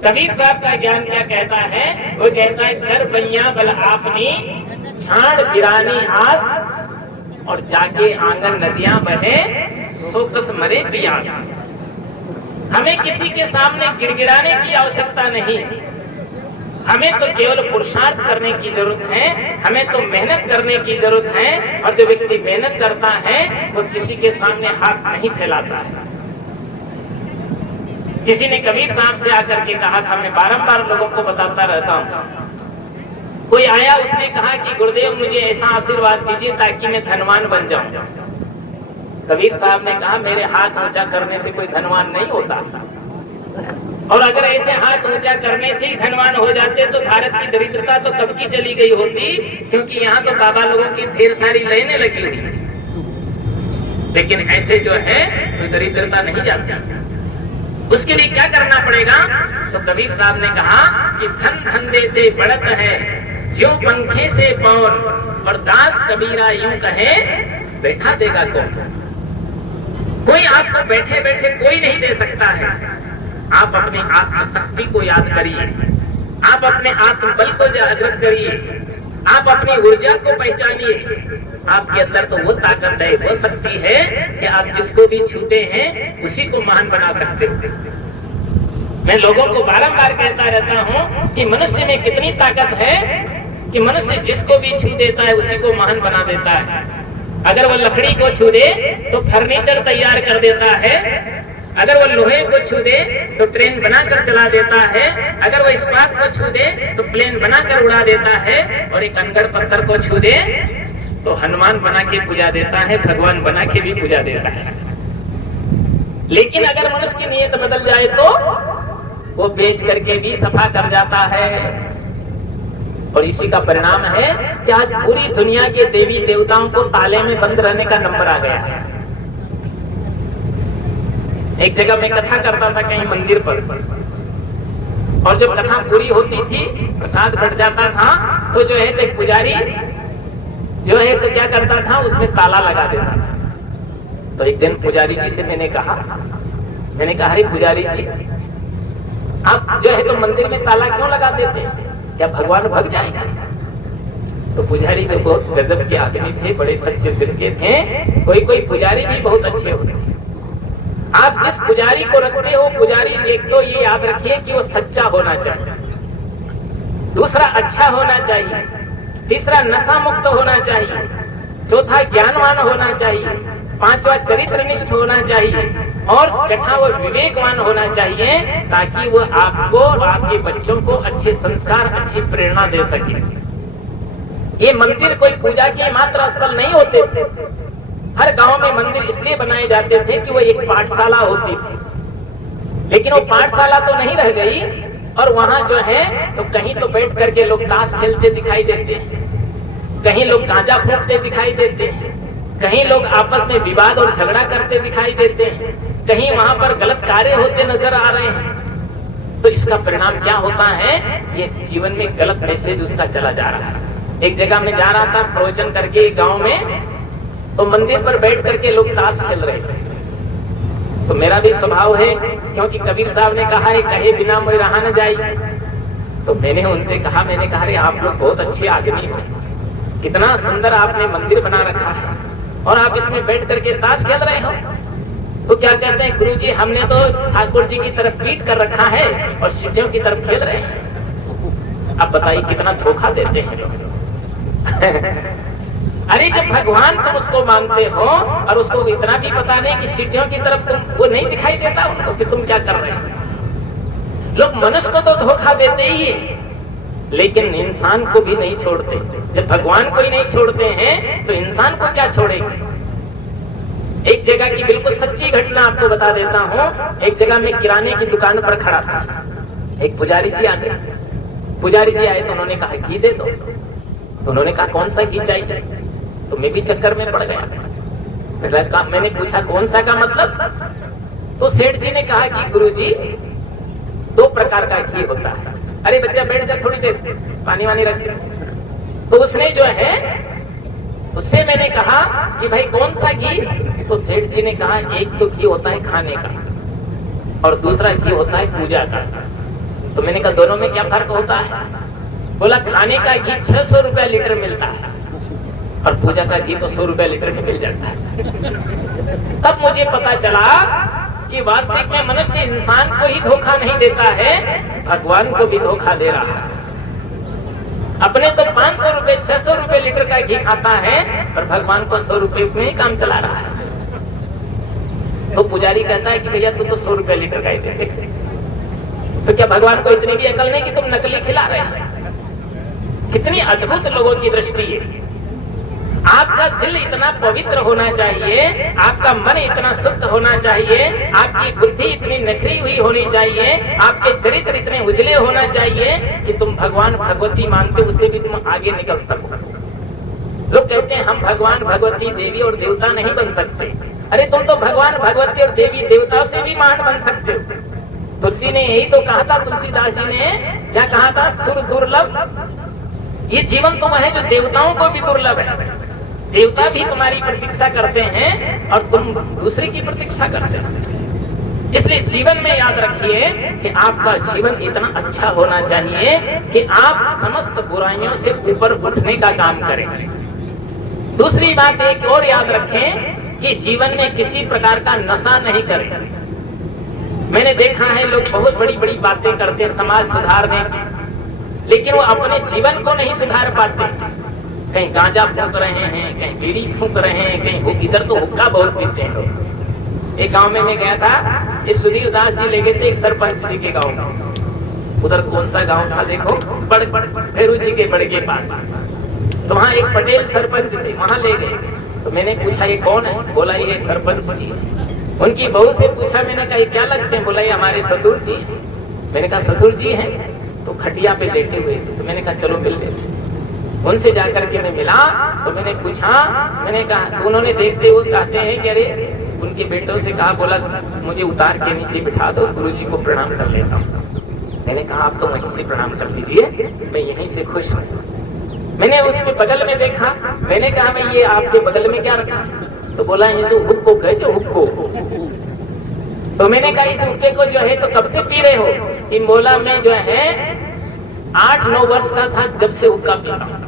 कबीर साहब का ज्ञान क्या कहता है? वो कहता है कर बैया बल आपनी छाड़ बिरानी आस, और जाके आंगन नदियां बहे सो कस मरे पियास। हमें किसी के सामने गिड़गिड़ाने की आवश्यकता नहीं, हमें तो केवल पुरुषार्थ करने की जरूरत है, हमें तो मेहनत करने की जरूरत है। और जो व्यक्ति मेहनत करता है वो किसी के सामने हाथ नहीं फैलाता है। किसी ने कबीर साहब से आकर के कहा था, मैं बारंबार लोगों को बताता रहता हूं, कोई आया उसने कहा कि गुरुदेव मुझे ऐसा आशीर्वाद दीजिए ताकि मैं धनवान बन जाऊं। कबीर साहब ने कहा मेरे हाथ ऊंचा करने से कोई धनवान नहीं होता, और अगर ऐसे हाथ ऊंचा करने से ही धनवान हो जाते तो भारत की दरिद्रता तो कब की चली गई होती, क्योंकि यहाँ तो बाबा लोगों की ढेर सारी लाइनें लगी हुई। लेकिन ऐसे जो है कोई दरिद्रता नहीं जाती। उसके लिए क्या करना पड़ेगा? तो कबीर साहब ने कहा कि धन धंधे से बढ़त है ज्यों पंखे से पवन, और दास कबीरा यूं कहे बैठा देगा कौन। कोई आपको बैठे बैठे कोई नहीं दे सकता है। आप अपनी आत्मशक्ति को याद करिए, आप अपने आत्मबल को जागृत करिए, आप अपनी ऊर्जा को पहचानिए। आपके अंदर तो वो ताकत है, वो शक्ति है कि आप जिसको भी छूते हैं उसी को महान बना सकते हो। मैं लोगों को बारंबार कहता रहता हूं कि मनुष्य में कितनी ताकत है कि मनुष्य जिसको भी छू देता है उसी को महान बना देता है। अगर वो लकड़ी को छू दे तो फर्नीचर तैयार कर देता है, अगर वो लोहे को छू दे तो ट्रेन बनाकर चला देता है, अगर वो इस्पात को छू दे तो प्लेन बनाकर उड़ा देता है, और एक अनगढ़ पत्थर को छू दे तो हनुमान बना के पूजा देता है, भगवान बना के भी पूजा देता है। लेकिन अगर मनुष्य की नीयत बदल जाए तो वो बेच करके भी सफा कर जाता है। और इसी का परिणाम है कि आज पूरी दुनिया के देवी देवताओं को ताले में बंद रहने का नंबर आ गया है। एक जगह मैं कथा करता था कहीं मंदिर पर, और जब कथा पूरी होती थी प्रसाद बढ़ जाता था तो जो है तो पुजारी जो है तो क्या करता था उसमें ताला लगा देता था। तो एक दिन पुजारी जी से मैंने कहा अरे पुजारी जी आप जो है तो मंदिर में ताला क्यों लगा देते हैं, क्या भगवान भग जाएगा? तो पुजारी भी बहुत गजब के आदमी थे, बड़े सच्चे दिल के थे। कोई पुजारी भी बहुत अच्छे होते हैं। आप जिस पुजारी को रखते हो, पुजारी एक तो ये याद रखिए कि वो सच्चा होना चाहिए, दूसरा अच्छा होना चाहिए, तीसरा नशा मुक्त होना चाहिए, चौथा ज्ञानवान होना चाहिए, पांचवा चरित्रनिष्ठ होना चाहिए, और छठा वो विवेकवान होना चाहिए, ताकि वो आपको और आपके बच्चों को अच्छे संस्कार, अच्छी प्रेरणा दे सके। ये मंदिर कोई पूजा के मात्र स्थल नहीं होते थे। हर गांव में मंदिर इसलिए बनाए जाते थे कि वो एक पाठशाला होती थी। लेकिन वो पाठशाला तो नहीं रह गई, और वहां जो है तो कहीं तो बैठ करके लोग ताश खेलते दिखाई देते हैं, कहीं लोग गांजा फूंकते दिखाई देते हैं, कहीं लोग आपस में विवाद और झगड़ा करते दिखाई देते हैं, कहीं वहां पर गलत कार्य होते नजर आ रहे हैं। तो इसका परिणाम क्या होता है? ये जीवन में गलत मैसेज उसका चला जा रहा है। एक जगह में जा रहा था प्रवचन करके गांव में, तो मंदिर पर बैठ करके लोग ताश खेल रहे थे। तो मेरा भी स्वभाव है, क्योंकि कबीर साहब ने कहा है कहे बिना मोह रहा न जाए। तो मैंने उनसे कहा, अरे आप लोग बहुत अच्छे आदमी हो, कितना सुंदर आपने मंदिर बना रखा है और आप इसमें बैठ करके ताश खेल रहे हो। तो क्या कहते हैं, गुरुजी हमने तो ठाकुर जी की तरफ पीठ कर रखा है और सीढ़ियों की तरफ खेल रहे हैं। अब बताइए कितना धोखा देते हैं लोग। अरे जब भगवान तुम उसको मानते हो और उसको इतना भी पता नहीं कि सीढ़ियों की तरफ तुम, वो नहीं दिखाई देता उनको कि तुम क्या कर रहे हो। लोग मनुष्य को तो धोखा देते ही है, लेकिन इंसान को भी नहीं छोड़ते। जब भगवान को ही नहीं छोड़ते हैं तो इंसान को क्या छोड़ेंगे। एक जगह की बिल्कुल सच्ची घटना आपको बता देता हूँ। एक जगह मैं किराने की दुकान पर खड़ा था, एक पुजारी जी आ गए। पुजारी जी आए तो उन्होंने कहा घी दे दो। तो उन्होंने कहा कौन सा घी चाहिए? तो मैं भी चक्कर में पड़ गया। मैंने पूछा कौन सा का मतलब? तो सेठ जी ने कहा कि गुरुजी 2 प्रकार का घी होता है। अरे बच्चा बैठ जा, थोड़ी देर पानी वानी रख दे। तो उसने जो है, उससे मैंने कहा कि भाई कौन सा घी? तो सेठ जी ने कहा एक तो घी होता है खाने का और दूसरा घी होता है पूजा का। तो मैंने कहा दोनों में क्या फर्क होता है? बोला खाने का घी 600 रुपया लीटर मिलता है और पूजा का घी तो 100 रुपया लीटर में मिल जाता है। तब मुझे पता चला कि वास्तविक में मनुष्य इंसान को ही धोखा नहीं देता है, भगवान को भी धोखा दे रहा है। अपने तो 500 रुपए 600 रुपए लीटर का घी खाता है और भगवान को 100 रुपए में ही काम चला रहा है। तो पुजारी कहता है कि भैया तू तो 100 रुपए लीटर का ही दे दे। तो क्या भगवान को इतनी भी अकल नहीं कि तुम नकली खिला रहे हो? कितनी अद्भुत लोगों की दृष्टि है। आपका दिल इतना पवित्र होना चाहिए, आपका मन इतना शुद्ध होना चाहिए, आपकी बुद्धि इतनी निखरी हुई होनी चाहिए, आपके चरित्र इतने उजले होना चाहिए कि तुम भगवान भगवती मानते उससे भी तुम आगे निकल सको। लोग कहते हैं हम भगवान भगवती देवी और देवता नहीं बन सकते। अरे तुम तो भगवान भगवती और देवी देवताओं से भी महान बन सकते हो। तुलसी ने यही तो कहा था, तुलसीदास जी ने क्या कहा था? सुर दुर्लभ, ये जीवन तुम है जो देवताओं को भी दुर्लभ है। देवता भी तुम्हारी प्रतीक्षा करते हैं और तुम दूसरे की प्रतीक्षा करते हो। इसलिए जीवन में याद रखिए कि आपका जीवन इतना अच्छा होना चाहिए कि आप समस्त बुराइयों से ऊपर उठने का काम करें। दूसरी बात एक और याद रखें कि जीवन में किसी प्रकार का नशा नहीं करें। मैंने देखा है लोग बहुत बड़ी बड़ी बातें करते हैं समाज सुधारने की, लेकिन वो अपने जीवन को नहीं सुधार पाते। कहीं गांजा फूंक रहे हैं, कहीं बीड़ी फूंक रहे हैं, कहीं इधर तो हुक्का बहुत पीते हैं लोग। एक गांव में मैं गया था, ये सुधीर दास जी ले गए थे एक सरपंच जी के गांव में। उधर कौन सा गांव था देखो, भैरू जी के बड़ के पास। तो वहाँ एक पटेल सरपंच थे, वहाँ ले गए। तो मैंने पूछा ये कौन है? बोला ये सरपंच जी है। उनकी बहू से पूछा, मैंने कहा ये क्या लगते हैं? बोला ये हमारे ससुर जी। मैंने कहा ससुर जी हैं? तो खटिया पे लेटे हुए थे। तो मैंने कहा चलो मिल लेते। उनसे जाकर के मैं मिला तो मैंने पूछा, मैंने कहा तो उन्होंने देखते हुए कहते हैं कि अरे उनके बेटों से कहा, बोला मुझे उतार के नीचे बिठा दो, गुरुजी को प्रणाम कर लेता हूँ। मैंने कहा आप तो वहीं से प्रणाम कर लीजिए, मैं यहीं से खुश हूँ। मैंने उसके बगल में देखा, मैंने कहा मैं ये आपके बगल में क्या रखा? तो बोला इस हुक्को कहे जो हुक्को। तो मैंने कहा इस हुक्के को जो है तो कब से पी रहे हो? कि बोला मैं जो है 8-9 वर्ष का था जब से हुक्का पीता हूँ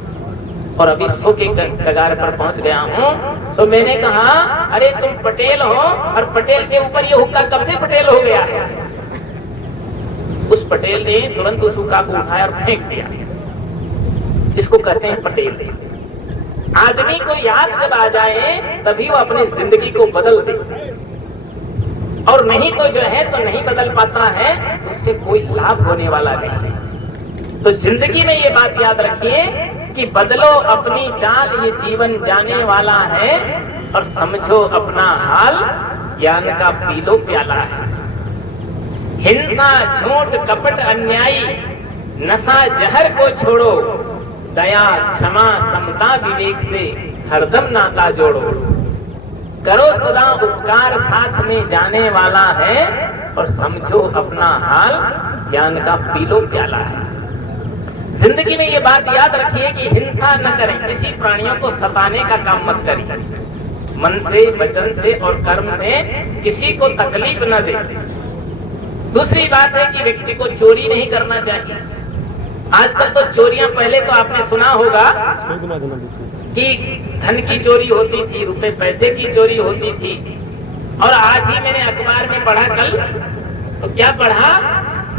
और अभी 100 के कगार पर पहुंच गया हूँ। तो मैंने कहा अरे तुम पटेल हो और पटेल के ऊपर ये हुक्का कब से पटेल हो गया है? उस पटेल ने तुरंत उस हुक्का को उठाया और फेंक दिया। इसको कहते हैं पटेल। आदमी को याद जब आ जाए तभी वो अपनी जिंदगी को बदल दे, और नहीं तो जो है तो नहीं बदल पाता है, तो उससे कोई लाभ होने वाला नहीं। तो जिंदगी में ये बात याद रखिए कि बदलो अपनी चाल, ये जीवन जाने वाला है, और समझो अपना हाल, ज्ञान का पी लो प्याला है। हिंसा झूठ कपट अन्यायी नशा जहर को छोड़ो, दया क्षमा समता विवेक से हरदम नाता जोड़ो। करो सदा उपकार साथ में जाने वाला है, और समझो अपना हाल, ज्ञान का पी लो प्याला है। जिंदगी में ये बात याद रखिए कि हिंसा न करें, किसी प्राणियों को सताने का काम मत करिए। मन से, वचन से और कर्म से किसी को तकलीफ न दे। दूसरी बात है कि व्यक्ति को चोरी नहीं करना चाहिए। आजकल तो चोरियां, पहले तो आपने सुना होगा कि धन की चोरी होती थी, रुपए पैसे की चोरी होती थी। और आज ही मैंने अखबार में पढ़ा कल, तो क्या पढ़ा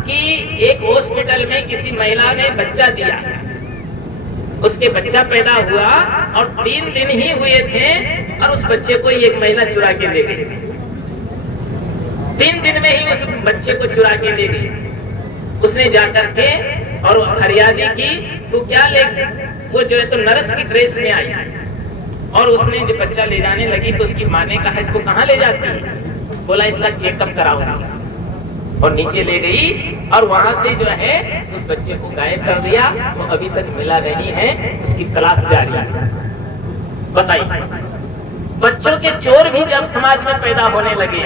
कि एक हॉस्पिटल में किसी महिला ने बच्चा दिया, उसके बच्चा पैदा हुआ और 3 दिन ही हुए थे और उस बच्चे को एक महिला चुरा के ले गई। 3 दिन में ही उस बच्चे को चुरा के ले गई। उसने जाकर के और फरियादी की, तो क्या ले, वो जो है तो नर्स की ड्रेस में आई और उसने जो बच्चा ले जाने लगी तो उसकी माँ ने कहा इसको कहाँ ले जाती है? बोला इसका चेकअप कराऊंगा। और नीचे ले गई और वहां से जो है उस बच्चे को गायब कर दिया। वो अभी तक मिला नहीं है, उसकी तलाश जारी है। बताइए, बच्चों के चोर भी जब समाज में पैदा होने लगे,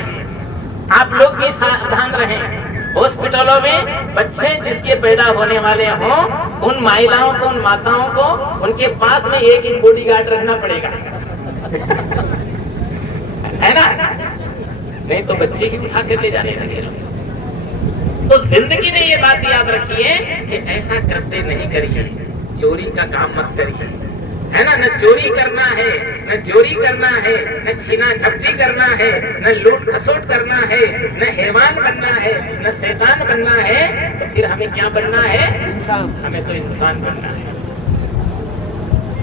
आप लोग भी सावधान रहें। हॉस्पिटलों में बच्चे जिसके पैदा होने वाले हों, उन महिलाओं को, उन माताओं को उनके पास में एक ही बॉडीगार्ड रखना पड़ेगा, है ना? नहीं तो बच्चे ही उठा कर ले जाने लगे। तो जिंदगी में ये बात याद रखिए कि ऐसा करते नहीं करिए, चोरी का काम मत करिए, है ना। न चोरी करना है, न चोरी करना है, न छीना झपटी करना है, न लूट खसोट करना है, न हैवान बनना है, न शैतान बनना है। तो फिर हमें क्या बनना है? इंसान। हमें तो इंसान बनना है।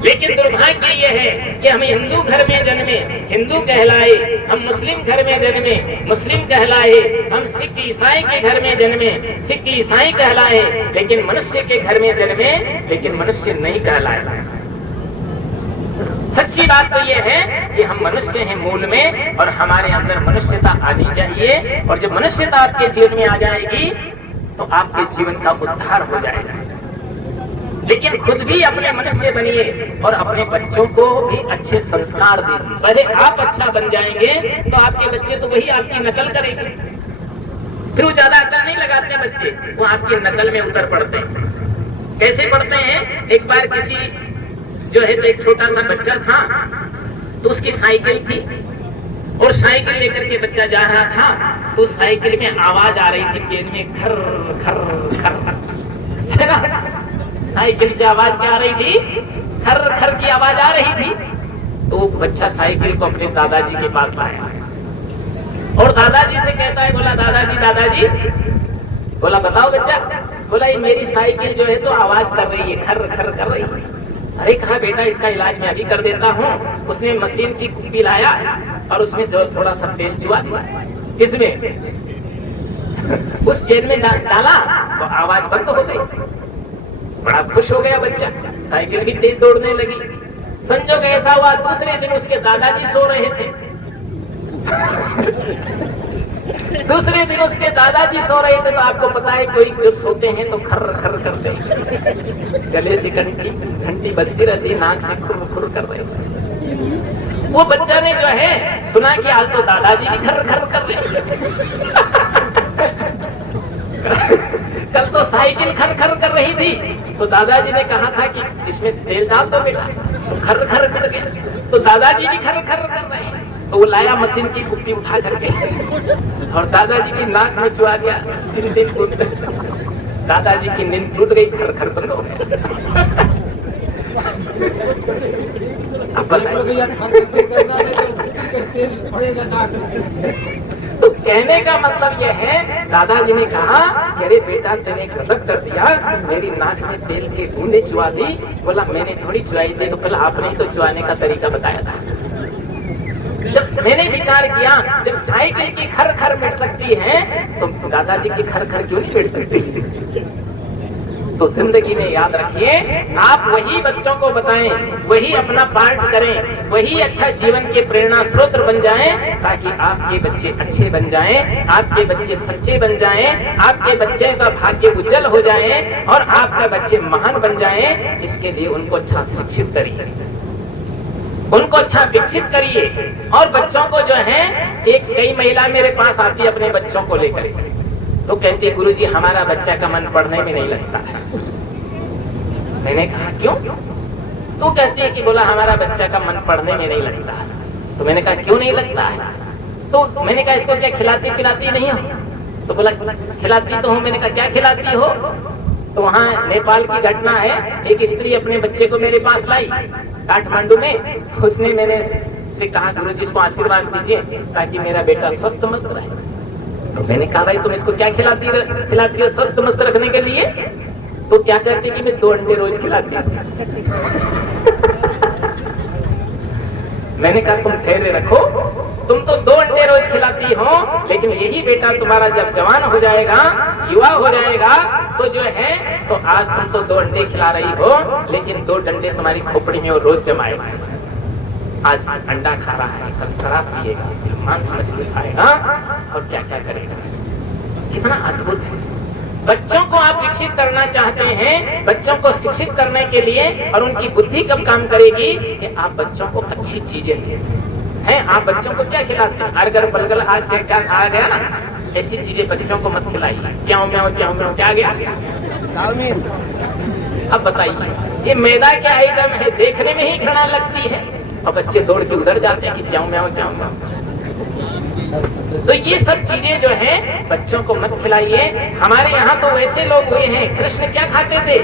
लेकिन दुर्भाग्य ये है कि हम हिंदू घर में जन्मे, हिंदू कहलाए, हम मुस्लिम घर में जन्मे, मुस्लिम कहलाए, हम सिख ईसाई के घर में जन्मे, सिख ईसाई कहलाए, लेकिन मनुष्य के घर में जन्मे, लेकिन मनुष्य नहीं कहलाए। सच्ची बात तो यह है कि हम मनुष्य हैं मूल में, और हमारे अंदर मनुष्यता आनी चाहिए। और जब मनुष्यता आपके जीवन में आ जाएगी तो आपके जीवन का उद्धार हो जाएगा। लेकिन खुद भी अपने मनुष्य बनिए और अपने बच्चों को भी अच्छे संस्कार दीजिए। पहले आप अच्छा बन जाएंगे तो आपके बच्चे तो वही आपकी नकल करेंगे। फिर वो ज्यादा अकल नहीं लगाते बच्चे, वो आपकी नकल में उतर पड़ते हैं। कैसे पढ़ते हैं? एक बार किसी जो है तो एक छोटा सा बच्चा था, तो उसकी साइकिल थी और साइकिल लेकर के बच्चा जा रहा था, तो साइकिल में आवाज आ रही थी, चेन में खर खर खर, है ना। साइकिल से आवाज क्या आ रही थी? खर खर की आवाज आ रही थी। तो बच्चा साइकिल को अपने दादाजी के पास लाया और दादाजी से कहता है, बोला दादाजी दादाजी, बोला बताओ बच्चा, बोला ये मेरी साइकिल जो है तो आवाज कर रही है, खर खर कर रही है। अरे कहा बेटा इसका इलाज मैं अभी कर देता हूँ। उसने मशीन की कुप्पी लाया और उसमें जो थोड़ा सा तेल चुआ दिया, इसमें उस चेन में डाला तो आवाज बंद हो गई। बड़ा खुश हो गया बच्चा, साइकिल भी तेज दौड़ने लगी। संजोग ऐसा हुआ दूसरे दिन उसके दादाजी सो रहे थे। दूसरे दिन उसके दादाजी सो रहे थे, तो आपको पता है कोई जब सोते हैं तो खर खर करते हैं, गले से घंटी बजती रहती, नाक से खुर खुर कर रहे थे। वो बच्चा ने जो है सुना कि आज तो दादाजी भी खर खर कर रहे कल तो साइकिल खर खर कर रही थी, तो दादाजी ने कहा था कि इसमें तेल डाल दो बेटा, तो खर खर कर गया। तो दादाजी भी खर खर कर रहे हैं, तो वो लाया मशीन की कुप्पी उठा करके और दादाजी की नाक में चुआ दिया। फिर दिन दादाजी की नींद टूट गई, खर खर बंद हो गया। अब तो कहने का मतलब यह है, दादाजी ने कहा कि अरे बेटा तेने गजब कर दिया, मेरी नाक में तेल के बूंदे चुआ दी। बोला मैंने थोड़ी चुआई थी, तो पहले आपने ही तो चुआने का तरीका बताया था। जब मैंने विचार किया, जब साइकिल की खर खर मिट सकती है तो दादाजी की खर खर क्यों नहीं मिट सकती? तो जिंदगी में याद रखिए, आप वही बच्चों को बताएं, वही अपना पार्ट करें, वही अच्छा जीवन के प्रेरणा स्रोत बन जाएं, ताकि आपके बच्चे अच्छे बन जाएं, आपके बच्चे सच्चे बन जाएं, आपके बच्चे का भाग्य उज्जवल हो जाए और आपका बच्चे महान बन जाएं। इसके लिए उनको अच्छा शिक्षित करिए, उनको अच्छा विकसित करिए। और बच्चों को जो है, एक कई महिला मेरे पास आती है अपने बच्चों को लेकर, तो कहती है गुरुजी हमारा बच्चा का मन पढ़ने में नहीं लगता है। मैंने कहा क्यों? तो कहती है कि बोला हमारा बच्चा का मन पढ़ने में नहीं लगता है। तो मैंने कहा क्यों नहीं लगता है? तो मैंने कहा इसको क्या खिलाती पिलाती नहीं हो? तो बोला खिलाती तो हूँ। मैंने कहा क्या खिलाती हो? तो वहाँ नेपाल की घटना है, एक स्त्री अपने बच्चे को मेरे पास लाई काठमांडू में। उसने मैंने से कहा गुरुजी इसको आशीर्वाद दीजिए ताकि मेरा बेटा स्वस्थ मस्त रहे। तो मैंने कहा भाई तुम इसको क्या खिलाती हो स्वस्थ मस्त रखने के लिए? तो क्या कहती कि मैं 2 अंडे रोज खिलाती हूँ। मैंने कहा तुम ठहरे रखो, तुम तो 2 अंडे रोज खिलाती हो, लेकिन यही बेटा तुम्हारा जब जवान हो जाएगा, युवा हो जाएगा, तो जो है तो आज तुम तो 2 अंडे खिला रही हो, लेकिन 2 डंडे तुम्हारी खोपड़ी में वो रोज जमाएगा। आज अंडा खा रहा है, कल शराब पिएगा, फिर मांस मछली खाएगा और क्या क्या करेगा। कितना अद्भुत है। बच्चों को आप विकसित करना चाहते हैं, बच्चों को शिक्षित करने के लिए, और उनकी बुद्धि कब काम करेगी कि आप बच्चों को अच्छी चीजें दें। हैं आप बच्चों को क्या खिलाते हैं? अर्गल बलगल आज क्या आ गया ना, ऐसी चीजें बच्चों को मत खिलाइए। च्याऊ म्याऊ क्या गया? अब बताइए, ये मैदा के आइटम है, देखने में ही घृणा लगती है और बच्चे दौड़ के उधर जाते हैं कि च्याऊ म्याऊ। तो ये सब चीजें जो है बच्चों को मत खिलाइए। हमारे यहाँ तो वैसे लोग हुए हैं, कृष्ण क्या खाते थे?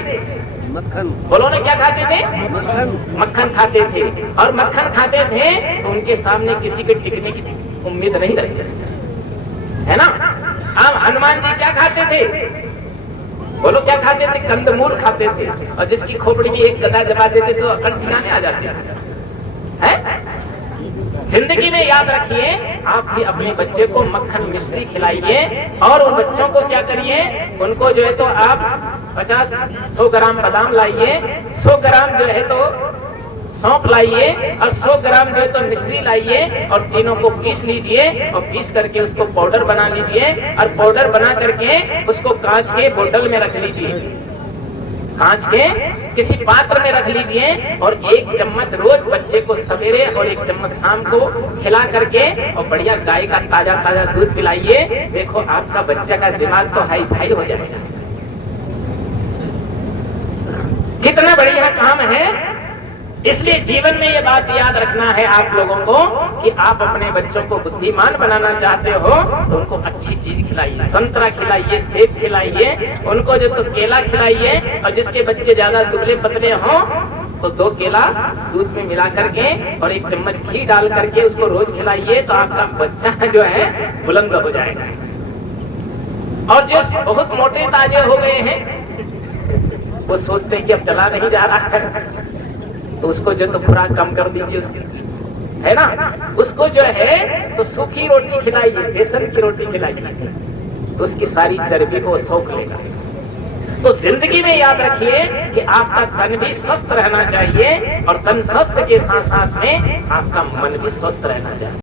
मक्खन। बोलो ना, क्या खाते थे? मक्खन। मक्खन खाते थे। और मक्खन खाते थे तो उनके सामने किसी के टिकने की उम्मीद नहीं रहती, है ना। अब हनुमान जी क्या खाते थे? बोलो क्या खाते थे? कंदमूल खाते थे। और जिसकी खोपड़ी में एक गदा दबा देते तो अकल ठिकाने आ जाते हैं। जिंदगी में याद रखिए, आप भी अपने बच्चे को मक्खन मिश्री खिलाइए और उन बच्चों को क्या करिए, उनको जो है तो आप 50-100 ग्राम बादाम लाइए, 100 ग्राम जो है तो सौंफ लाइए और 100 ग्राम जो है तो मिश्री लाइए और तीनों को पीस लीजिए और पीस करके उसको पाउडर बना लीजिए और पाउडर बना करके उसको कांच के बोतल में रख लीजिए, कांच के किसी पात्र में रख लीजिए और 1 चम्मच रोज बच्चे को सवेरे और 1 चम्मच शाम को खिला करके और बढ़िया गाय का ताजा ताजा दूध पिलाइए। देखो आपका बच्चा का दिमाग तो हाई फाई हो जाएगा। कितना बढ़िया काम है। इसलिए जीवन में ये बात याद रखना है आप लोगों को कि आप अपने बच्चों को बुद्धिमान बनाना चाहते हो तो उनको अच्छी चीज खिलाइए, संतरा खिलाइए, सेब खिलाइए, उनको जो तो केला खिलाइए। और जिसके बच्चे ज्यादा दुबले पतले हो तो 2 केला दूध में मिला करके और 1 चम्मच घी डाल करके उसको रोज खिलाइए तो आपका बच्चा जो है बुलंद हो जाएगा। और जो बहुत मोटे ताजे हो गए हैं वो सोचते हैं कि अब चला नहीं जा रहा है तो उसको जो तो खुराक कम कर दीजिए उसकी, है ना। उसको जो है तो सूखी रोटी खिलाइए, बेसन की रोटी खिलाइए तो उसकी सारी चर्बी को सोख लेगा। तो जिंदगी में याद रखिए कि आपका तन भी स्वस्थ रहना चाहिए और तन स्वस्थ के साथ साथ में आपका मन भी स्वस्थ रहना चाहिए।